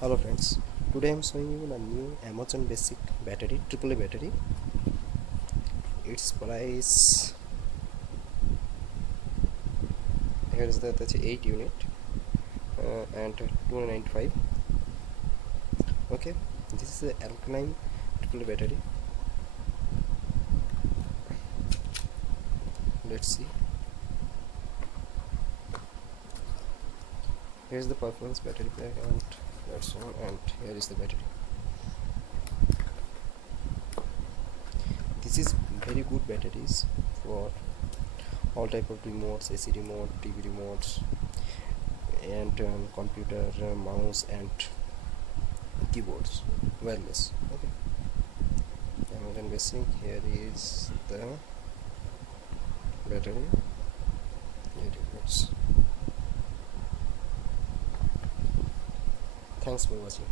Hello friends, today I am showing you a new Amazon basic battery, AAA battery. Its price here is that's 8 unit and 295. Okay, this is the alkaline AAA battery. Let's see. Here is the performance battery pack and that's all, and here is the battery. This is very good batteries for all type of remotes, AC remote, TV remotes, and computer, mouse, and keyboards, wireless. Okay, Amazon Basic. Here is the battery. Here it is. Thanks for watching.